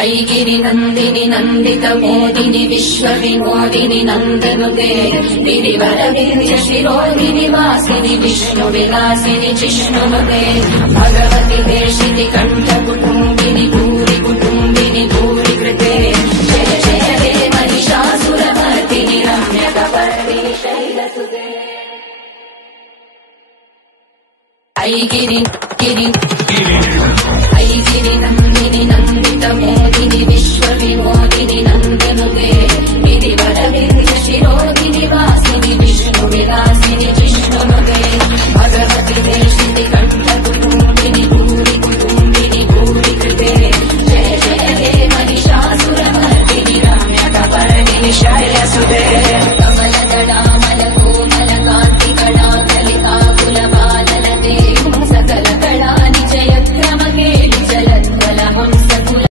ऐगिरि नन्दिनि नन्दित मोदिनि विश्व विनोदिनि नन्दनुते गिरिवर विंध्य शिरोधिनि वासिनि विष्णु विलासिनि जिष्णुनुते भगवति देशिनि कण्ठ कुटुम्बिनि भूरि कुटुम्बिनि भूरि कृते जय जय हे महिषासुरमर्दिनि रम्यकपर्दिनि शैलसुते ऐगिरि गिरि